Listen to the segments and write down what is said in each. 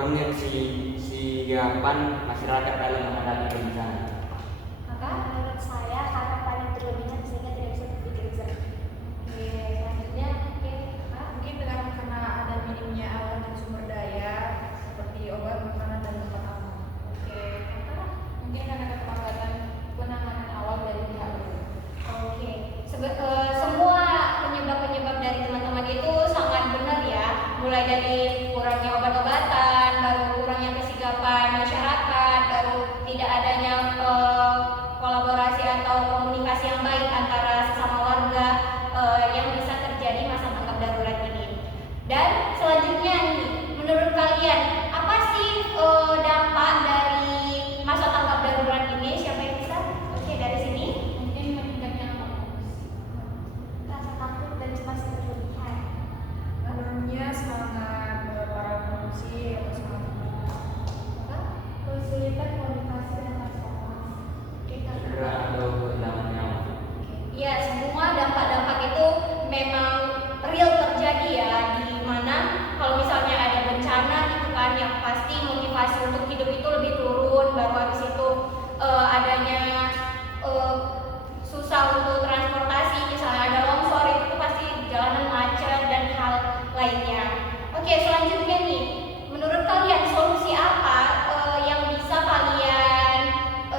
kurangnya kesiapan masyarakat dalam menghadapi bencana? Menurut saya karena paling berlebihan sehingga tidak bisa berpikir jernih. Oke, selanjutnya Mungkin karena ada minimnya alat dan sumber daya seperti obat, makanan, dan tempat aman. oke, Mungkin karena keterlambatan penanganan awal dari pihak lain. oke. Semua penyebab-penyebab dari teman-teman itu sangat benar ya. Mulai dari kurangnya obat-obatan, baru kurangnya kesigapan masyarakat, baru tidak adanya kolaborasi atau komunikasi yang baik antara sesama warga yang bisa terjadi masa tanggap darurat ini. Dan selanjutnya nih, menurut kalian apa sih dampak dari masa tanggap darurat ini? Siapa yang bisa? Oke, dari sini. Mungkin meningkatnya Rasa takut dan cemas yang berlebihan. menurunnya semangat para pengungsi atau semangat Kesulitan komunikasi dan transportasi. Oke, Cedera atau kehilangan nyawa? ya, semua dampak-dampak itu memang real terjadi ya, di mana kalau misalnya ada bencana gitu kan, yang pasti motivasi untuk hidup itu lebih turun, baru habis itu adanya susah untuk transportasi, misalnya ada longsor itu pasti jalanan macet dan hal lainnya. Oke, selanjutnya nih, menurut kalian solusi apa yang bisa kalian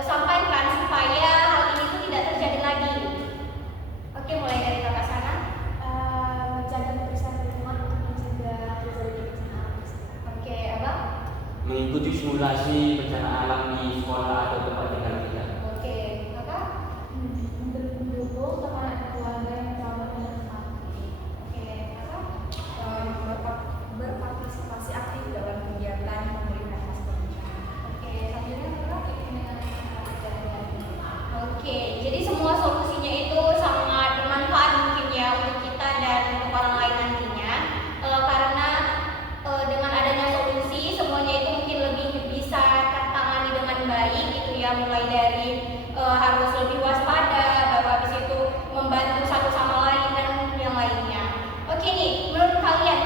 sampaikan supaya hal ini tuh tidak terjadi lagi? Oke, mulai dari kakak sana. Menjaga kebersihan lingkungan untuk mencegah terjadinya bencana alam. Oke, abang. Mengikuti simulasi bencana alam di sekolah atau tempat tinggal kita. Oke, kakak. mendukung teman keluarga yang trauma dengan Oke, kakak. berpartisipasi aktif dalam kegiatan pemulihan pasca bencana. Oke, selanjutnya kakak. Oke, jadi semua solusinya itu sangat bermanfaat mungkin ya untuk kita dan untuk orang lain nantinya. Karena dengan adanya solusi semuanya itu mungkin lebih bisa tertangani dengan baik gitu ya, mulai dari harus lebih waspada, baru habis itu membantu satu sama lain dan yang lainnya. Oke nih, menurut kalian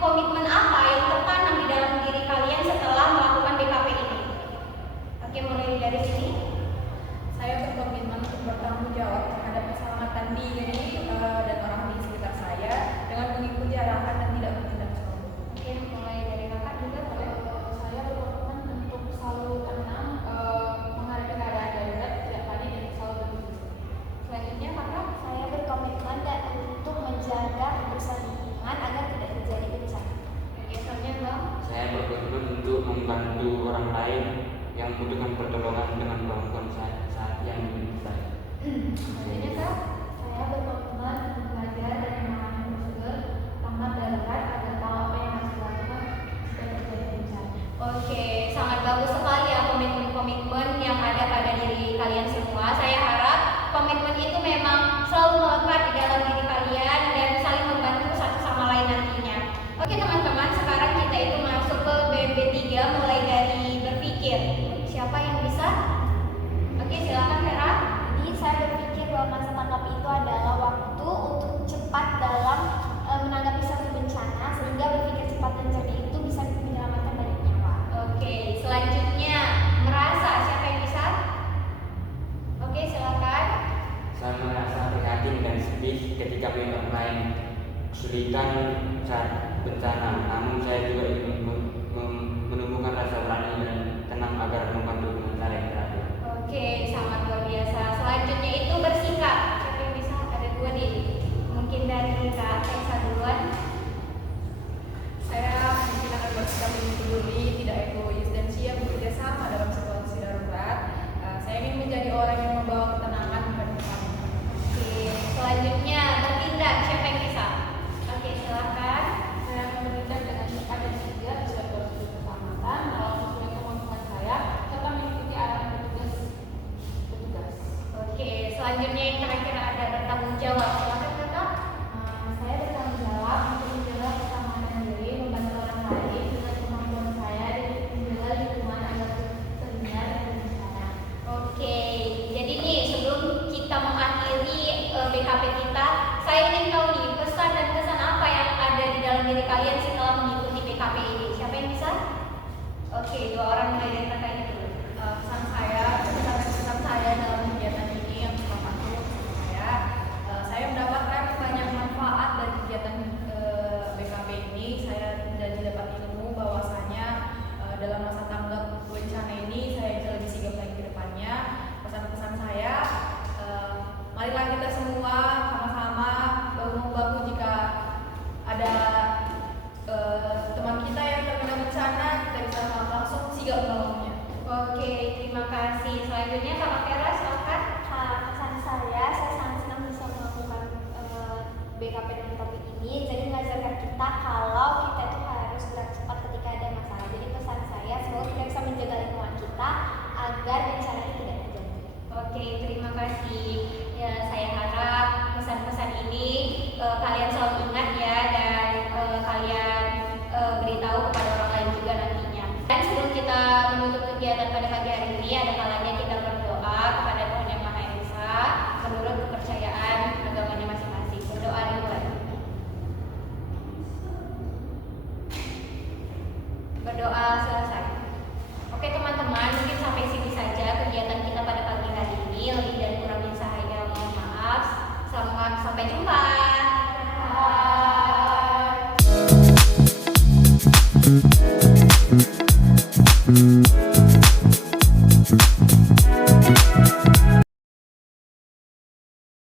komitmen apa yang tertanam di dalam diri kalian setelah melakukan BKP ini? Oke, mulai dari sini. Saya berkomitmen untuk bertanggung jawab terhadap keselamatan diri dan orang di sekitar saya dengan mengikuti arahan dan tidak bertindak ceroboh. Oke, mulai dari kakak juga boleh. Saya berkomitmen untuk selalu tenang menghadapi keadaan darurat, tidak panik dan selalu berpikir. Selanjutnya kakak. Saya berkomitmen dan untuk menjaga kebersihan lingkungan agar tidak terjadi bencana. Oke, selanjutnya bang. Saya berkomitmen untuk membantu orang lain yang membutuhkan pertolongan dengan bantuan saat yang diminta. Selanjutnya kak. Saya berkomitmen untuk belajar dan memahami prosedur tanggap darurat agar tahu apa yang harus dilakukan jika terjadi bencana. Oke, sangat bagus sekali ya komitmen-komitmen yang ada pada diri kalian semua. Saya harap komitmen itu memang selalu melekat di dalam diri kalian dan saling membantu satu sama lain nantinya. Oke teman-teman, sekarang kita itu masuk ke BMB 3 mulai dari berpikir. Siapa yang bisa? Oke, silakan Vera. Jadi saya berpikir bahwa masa tanggap itu adalah waktu untuk cepat dalam menanggapi suatu bencana sehingga berpikir cepat dan cerdik itu bisa menyelamatkan banyak nyawa. Oke, selanjutnya merasa. Siapa yang bisa? Oke, silakan. Saya merasa prihatin dan sedih ketika melihat orang lain kesulitan saat bencana. Namun saya juga ingin menumbuhkan rasa berani dan tenang agar membantu dengan cara yang teratur. Oke, sangat luar biasa. Selanjutnya itu bersikap. Siapa yang bisa? Ada dua nih. Mungkin dari Kak Tessa duluan. Saya mungkin akan bersikap lebih peduli, tidak egois, dan siap bekerja sama dalam situasi darurat. Saya ingin menjadi orang yang membawa ketenangan pada depan. Oke, selanjutnya bertindak. Siapa yang bisa? Oke, silakan. Saya akan bertindak dengan kita kalau kita itu harus gerak cepat ketika ada masalah. Jadi pesan saya semoga kita bisa menjaga lingkungan kita agar bencana ini tidak terjadi. Oke, terima kasih. Ya, saya harap pesan-pesan ini kalian selalu ingat ya, dan kalian beritahu kepada orang lain juga nantinya. Dan sebelum kita menutup kegiatan pada pagi hari ini, ada kalanya kita berdoa kepada Tuhan Yang Maha Esa menurut kepercayaan agamanya masing-masing. Berdoa duluan. Berdoa selesai. Oke teman-teman, mungkin sampai sini saja kegiatan kita pada pagi hari ini. Lebih dan kurangnya saya mohon maaf. Selamat sampai jumpa. Bye.